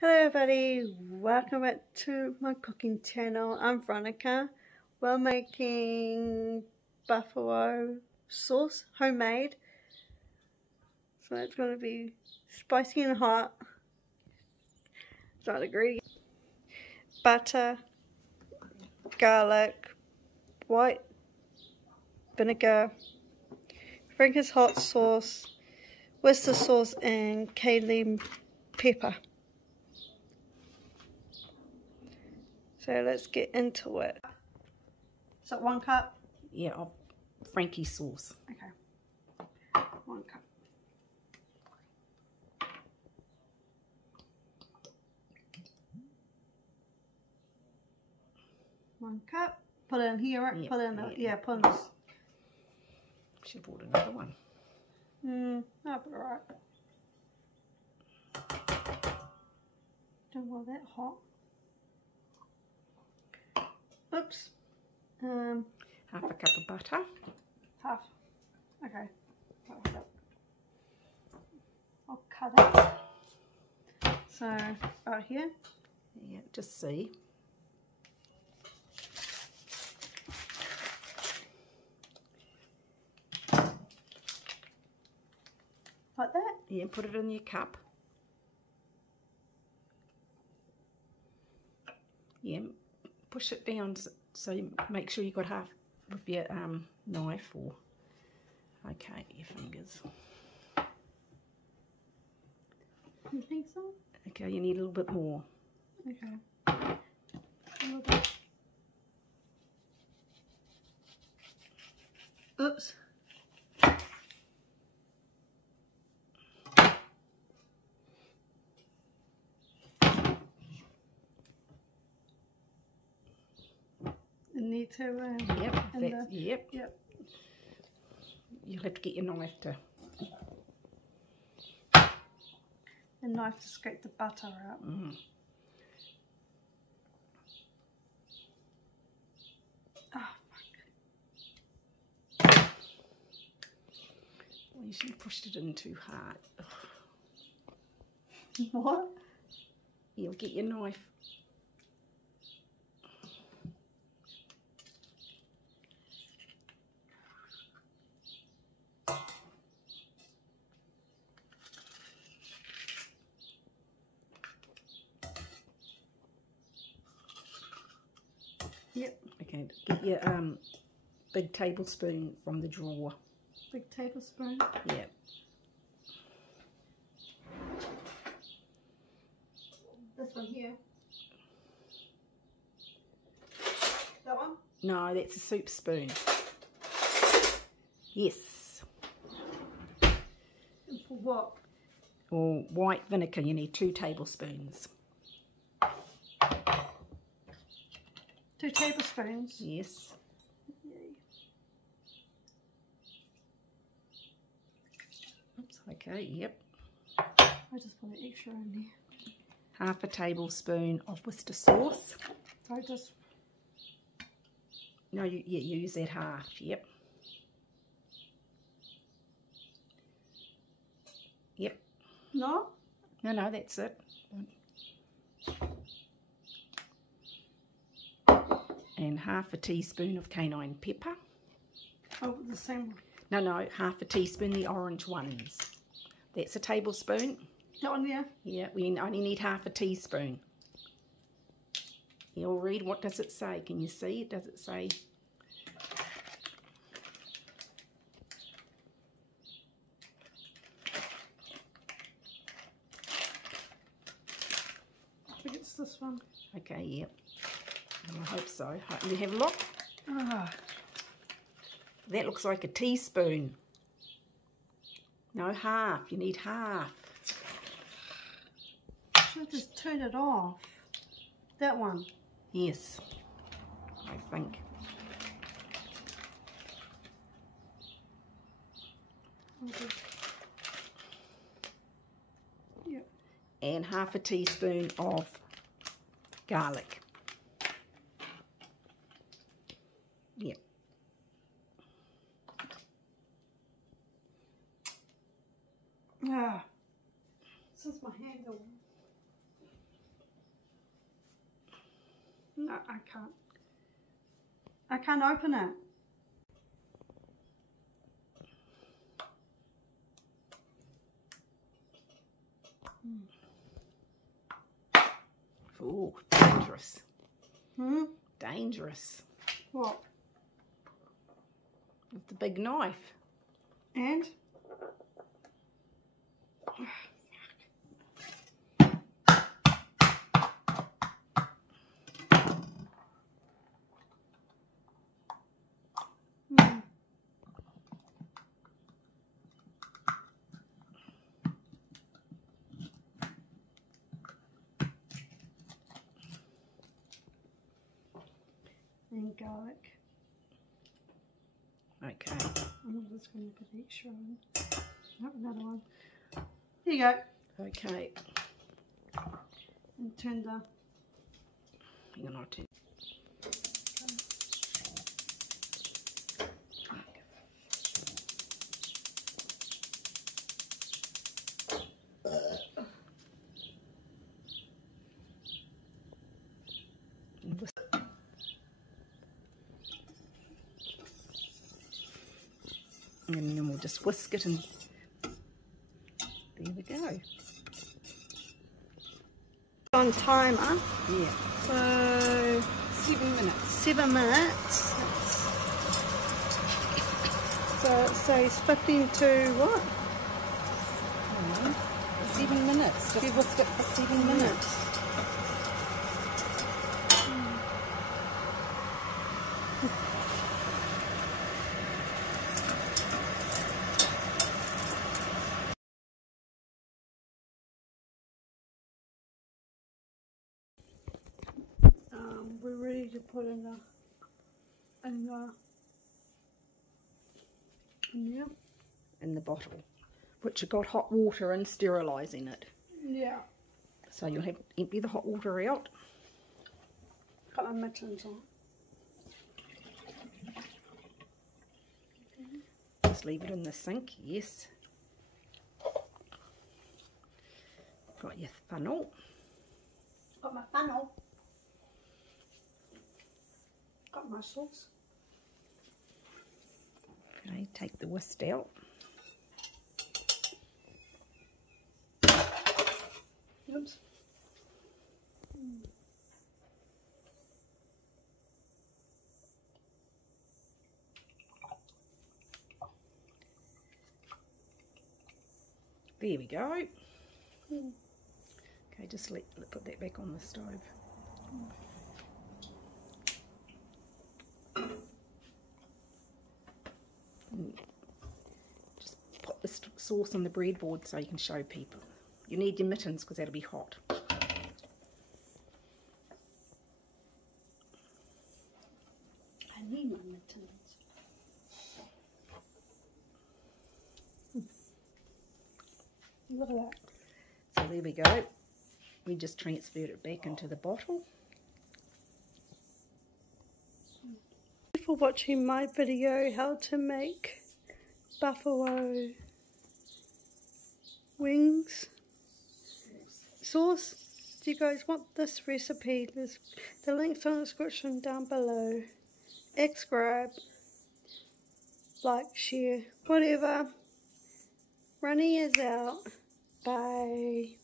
Hello everybody, welcome back to my cooking channel. I'm Veronica. We're making buffalo sauce, homemade. So it's going to be spicy and hot. So the ingredients: butter, garlic, white vinegar, Frank's hot sauce, Worcester sauce and cayenne pepper. So let's get into it. Is that 1 cup? Yeah, of Frankie sauce. Okay. 1 cup. One cup. Put it in here, right? Yep, Put it in the, yep. put it in this. Should have bought another one. That'll be alright. Don't want that hot. Oops. Half a cup of butter. Half. Okay. I'll cut it. So, right here. Yeah, just see. Like that? Yeah, put it in your cup. Yeah, push it down so you make sure you got half with your knife or okay, your fingers. You think so? Okay, you need a little bit more. Okay. A little bit. Oops. Need to Yep. Yep. You'll have to get your knife to The knife to scrape the butter out. Oh, fuck. Well, you shouldn't have pushed it in too hard. What? You'll get your knife. Yep. Okay, get your big tablespoon from the drawer. Big tablespoon. Yeah. This one here. That one? No, that's a soup spoon. Yes. And for what? Or white vinegar, you need 2 tablespoons. 2 tablespoons? Yes. Yay. Oops, okay, yep. I just put an extra in there. Half a tablespoon of Worcester sauce. So I just... No, you use that half, yep. Yep. No? No, that's it. And half a teaspoon of cayenne pepper. Oh, the same one. No, half a teaspoon, the orange ones. That's a tablespoon. That one there? Yeah, we only need half a teaspoon. You'll read, what does it say? Can you see? Does it say? I think it's this one. Okay, yep. I hope so. You have a look. Ah. That looks like a teaspoon. No, half. You need half. Should I just turn it off? That one? Yes, I think. Yep. And half a teaspoon of garlic. Yep. Ah. Since my handle. No, I can't. I can't open it. Ooh, dangerous. Hmm? Dangerous. What? With the big knife. And? Mm. And garlic. Okay. I'm just going to put extra on. Oh, another one. Here you go. Okay. And turn the... Hang on, I'll turn. And then we'll just whisk it, and there we go. On timer. Yeah. So 7 minutes. 7 minutes. So it says 15 to what? 7 minutes. Just whisk it for 7 minutes. We're ready to put in there. In the bottle, which have got hot water and sterilising it. Yeah. So you'll have to empty the hot water out. Got my mittens on. Just leave it in the sink, yes. Got your funnel. Got my funnel. Got my sauce. Okay, take the whisk out. Oops. There we go. Okay, just put that back on the stove. Just put the sauce on the breadboard so you can show people. You need your mittens because that'll be hot. I need my mittens. Look at that. So there we go. We just transferred it back into the bottle. Thank you for watching my video how to make buffalo wings sauce. Do you guys want this recipe? There's the links in the description down below. Subscribe, like, share, whatever. Runny is out. Bye.